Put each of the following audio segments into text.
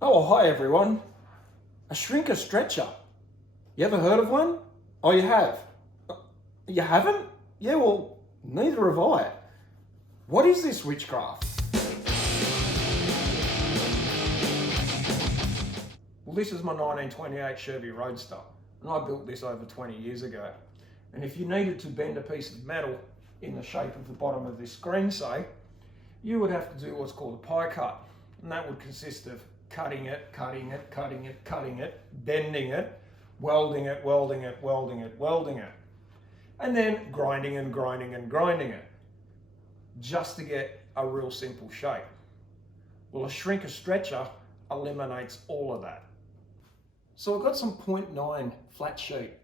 Oh, hi everyone. A shrinker stretcher. You ever heard of one? Oh, you have? You haven't? Yeah, well, neither have I. What is this witchcraft? Well, this is my 1928 Chevy Roadster, and I built this over 20 years ago. And if you needed to bend a piece of metal in the shape of the bottom of this screen, say, you would have to do what's called a pie cut. And that would consist of cutting it, bending it, welding it, and then grinding it, just to get a real simple shape. Well, a shrinker stretcher eliminates all of that. So I've got some 0.9 flat sheet,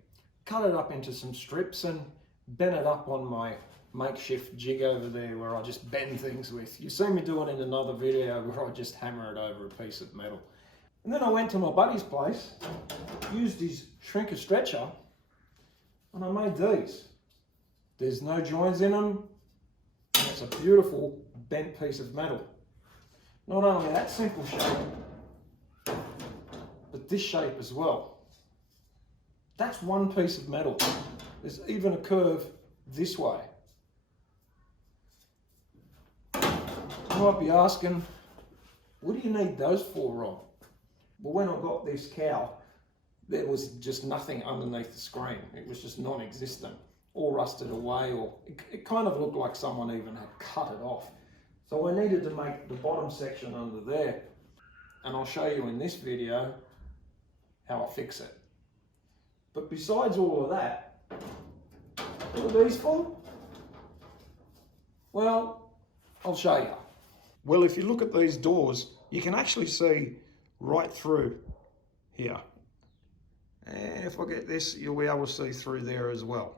cut it up into some strips and bent it up on my makeshift jig over there where I just bend things with. You see me doing it in another video where I just hammer it over a piece of metal. And then I went to my buddy's place, used his shrinker stretcher, and I made these. There's no joins in them, and it's a beautiful bent piece of metal. Not only that simple shape, but this shape as well. That's one piece of metal. There's even a curve this way. You might be asking, what do you need those for, Rob? Well, when I got this cow, there was just nothing underneath the screen. It was just non-existent, all rusted away, or it kind of looked like someone even had cut it off. So I needed to make the bottom section under there, and I'll show you in this video how I fix it. But besides all of that, what are these for? Well, I'll show you. Well, if you look at these doors, you can actually see right through here. And if I get this, you'll be able to see through there as well.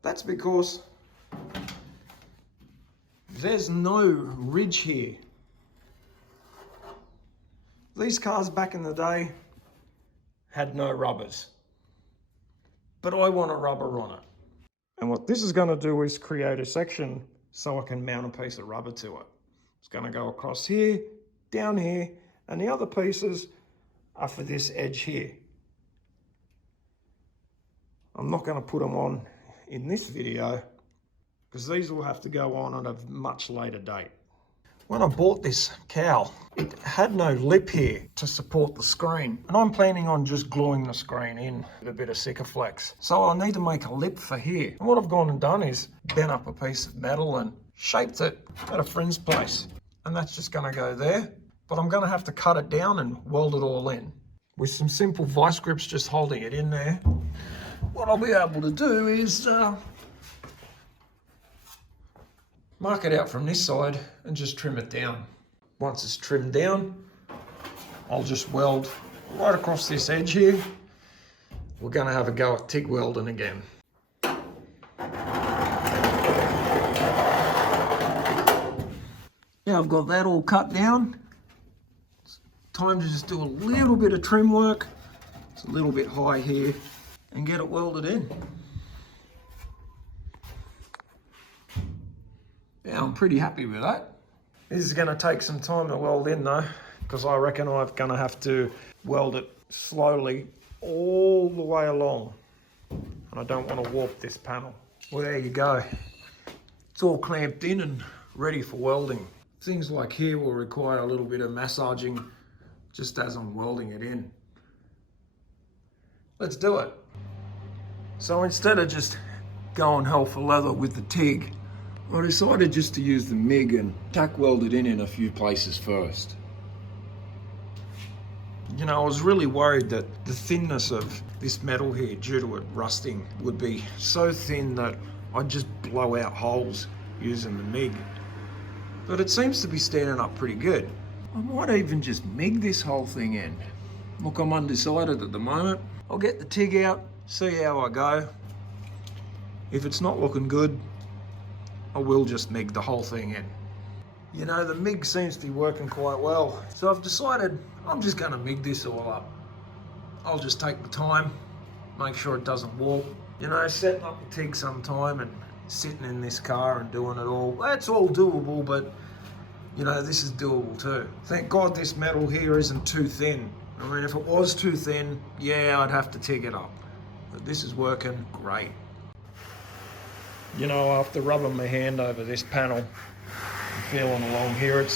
That's because there's no ridge here. These cars back in the day had no rubbers, but I want a rubber on it. And what this is going to do is create a section so I can mount a piece of rubber to it. It's going to go across here, down here, and the other pieces are for this edge here. I'm not going to put them on in this video because these will have to go on at a much later date. When I bought this cow, it had no lip here to support the screen, and I'm planning on just gluing the screen in with a bit of Sikaflex. So I need to make a lip for here. And what I've gone and done is bent up a piece of metal and shaped it at a friend's place. And that's just going to go there, but I'm going to have to cut it down and weld it all in. With some simple vice grips just holding it in there, what I'll be able to do is mark it out from this side and just trim it down. Once it's trimmed down, I'll just weld right across this edge here. We're going to have a go at TIG welding again. Now I've got that all cut down. It's time to just do a little bit of trim work. It's a little bit high here and get it welded in. Yeah, I'm pretty happy with that. This is going to take some time to weld in though, because I reckon I'm going to have to weld it slowly all the way along. And I don't want to warp this panel. Well, there you go. It's all clamped in and ready for welding. Things like here will require a little bit of massaging just as I'm welding it in. Let's do it. So instead of just going hell for leather with the TIG, I decided just to use the MIG and tack weld it in a few places first. You know, I was really worried that the thinness of this metal here due to it rusting would be so thin that I'd just blow out holes using the MIG. But it seems to be standing up pretty good. I might even just MIG this whole thing in. Look, I'm undecided at the moment. I'll get the TIG out, see how I go. If it's not looking good, I will just MIG the whole thing in. You know, the MIG seems to be working quite well. So I've decided I'm just gonna MIG this all up. I'll just take the time, make sure it doesn't warp. You know, setting up the TIG sometime and sitting in this car and doing it all, that's all doable, but You know, this is doable too. Thank God this metal here isn't too thin. I mean, if it was too thin, yeah, I'd have to TIG it up. But this is working great. You know, after rubbing my hand over this panel, I'm feeling along here,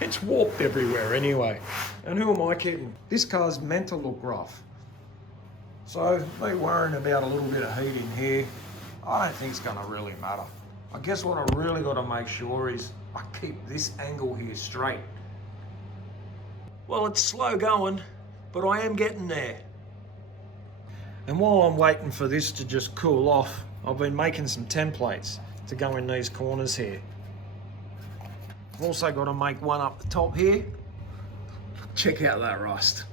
it's warped everywhere anyway. And who am I kidding? This car's meant to look rough. So me worrying about a little bit of heat in here, I don't think it's gonna really matter. I guess what I really gotta make sure is I keep this angle here straight. Well, it's slow going, but I am getting there. And while I'm waiting for this to just cool off, I've been making some templates to go in these corners here. I've also got to make one up the top here. Check out that rust.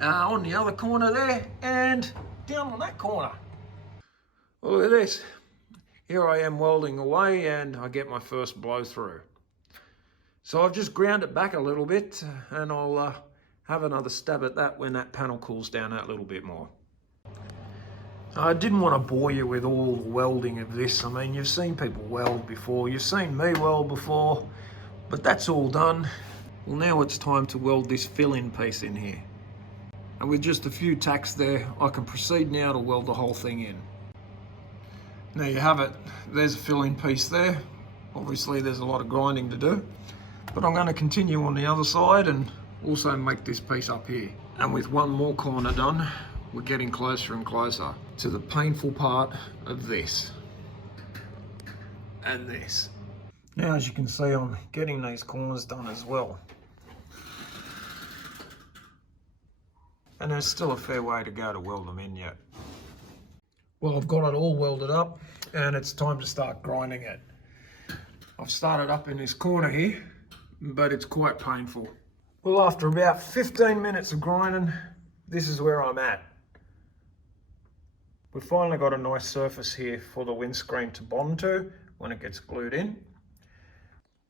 On the other corner there, and down on that corner. Well, look at this. Here I am welding away, and I get my first blow through. So I've just ground it back a little bit, and I'll have another stab at that when that panel cools down that little bit more. I didn't want to bore you with all the welding of this. I mean, you've seen people weld before, you've seen me weld before, but that's all done. Well, now it's time to weld this fill-in piece in here. And with just a few tacks there, I can proceed now to weld the whole thing in. There you have it. There's a fill-in piece there. Obviously, there's a lot of grinding to do, but I'm going to continue on the other side and also make this piece up here. And with one more corner done, we're getting closer and closer to the painful part of this and this. Now, as you can see, I'm getting these corners done as well. And there's still a fair way to go to weld them in yet. Well, I've got it all welded up and it's time to start grinding it. I've started up in this corner here, but it's quite painful. Well, after about 15 minutes of grinding, this is where I'm at. We've finally got a nice surface here for the windscreen to bond to when it gets glued in.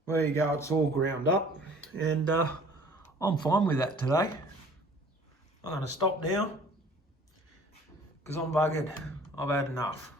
There you go, it's all ground up, and I'm fine with that today. I'm going to stop now because I'm buggered. I've had enough.